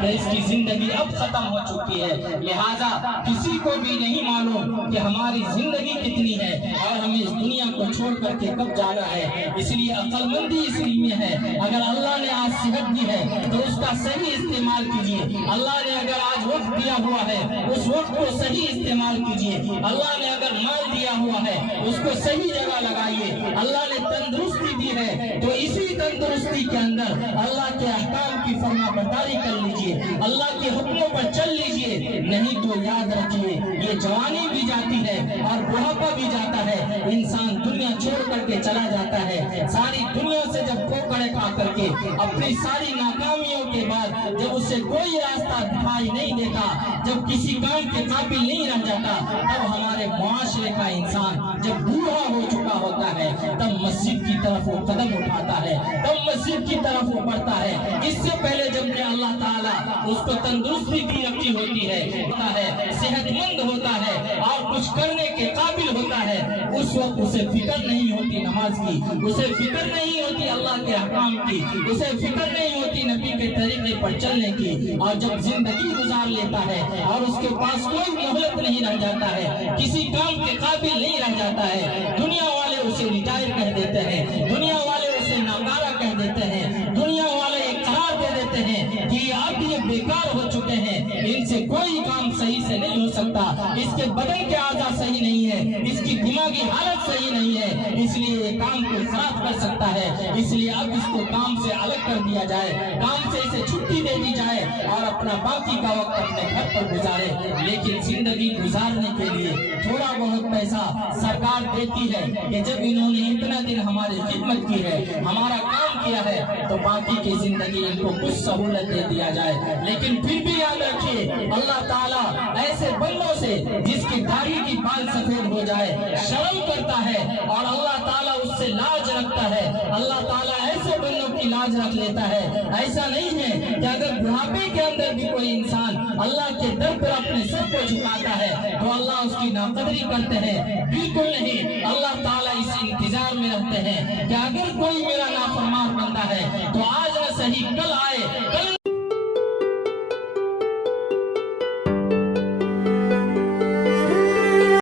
کہ اس کی زندگی اب ختم ہو چکی ہے، لہذا کسی کو بھی نہیں معلوم کہ ہماری زندگی کتنی ہے اور ہمیں اس دنیا کو چھوڑ کر کے کب جانا ہے۔ اس لیے عقل مندی اس لیے میں ہے، اگر اللہ نے آج صحت دی ہے تو اس کا صحیح استعمال کیجیے۔ اللہ نے اگر آج وقت دیا ہوا ہے اس وقت کو صحیح استعمال کیجیے۔ اللہ نے اگر مال دیا ہوا ہے اس کو صحیح جگہ لگائیے۔ اللہ نے تندرستی دی ہے تو اسی تندرستی کے اندر اللہ کے احکام کی فرما برداری کر لیجیے، اللہ کے حکموں پر چل لیجیے، نہیں تو یاد رکھیے یہ جوانی بھی جاتی ہے اور بڑھاپا بھی جاتا ہے، انسان دنیا چھوڑ کر کے چلا جاتا ہے۔ ساری دنیا سے جب پھوکڑے کھا کر کے اپنی ساری ناکامیوں کے بعد جب اسے کوئی راستہ دکھائی نہیں دیتا، جب کسی کام کے قابل نہیں رہ جاتا، تب ہمارے معاشرے کا انسان جب بوڑھا ہو چکا ہوتا ہے تب مسجد کی طرف وہ قدم اٹھاتا ہے، تب مسجد کی طرف وہ بڑھتا ہے۔ اس سے پہلے جب کہ اللہ تعالیٰ اس کو تندرستی دی رکھی ہوتی ہے، صحت مند ہوتا ہے اور کچھ کرنے کے قابل ہوتا ہے، اس وقت اسے فکر نہیں ہوتی نماز کی، اسے فکر نہیں ہوتی اللہ کے احکام کی، اسے فکر نہیں ہوتی نبی کے طریقے پر چلنے کی۔ اور جب زندگی گزار لیتا ہے اور اس کے پاس کوئی مہلت نہیں رہ جاتا ہے، کسی کام کے قابل نہیں رہ جاتا ہے، دنیا والے اسے ریٹائر کہہ دیتے ہیں، دنیا والے اسے ناکارہ کہہ دیتے ہیں، دنیا والے ایک قرار دے دیتے ہیں کہ اب یہ بیکار ہو چکے ہیں، ان سے کوئی کام صحیح سے نہیں ہو سکتا، اس کے بدن کے اعضاء صحیح نہیں ہے، اس کی دماغی حالت صحیح نہیں ہے، اس لیے یہ کام کو خراب کر سکتا ہے، اس لیے اب اس کو کام سے الگ کر دیا جائے، کام سے اسے چھٹی دے دی جائے اور اپنا باقی کا وقت اپنے گھر پر گزارے۔ لیکن زندگی گزارنے کے لیے تھوڑا بہت پیسہ سرکار دیتی ہے کہ جب انہوں نے اتنا دن ہماری خدمت کی ہے، ہمارا کام کیا ہے، تو باقی کی زندگی ان کو کچھ سہولت دے دیا جائے۔ لیکن پھر بھی یاد رکھیے اللہ تعالیٰ ایسے بندوں سے جس کی داڑھی کی بال سفید ہو جائے شرم کرتا ہے اور اللہ تعالیٰ اس سے لاج رکھتا ہے، اللہ تعالیٰ ایسے بندوں کی لاج رکھ لیتا ہے۔ ایسا نہیں ہے کہ اگر بڑھاپے کے اندر بھی کوئی انسان اللہ کے در پر اپنے سر کو جھکاتا ہے تو اللہ اس کی ناقدری کرتے ہیں، بالکل نہیں۔ اللہ تعالیٰ اس انتظار میں رہتے ہیں کہ اگر کوئی میرا نافرمان بنتا ہے تو آج نہ صحیح کل آئے، کل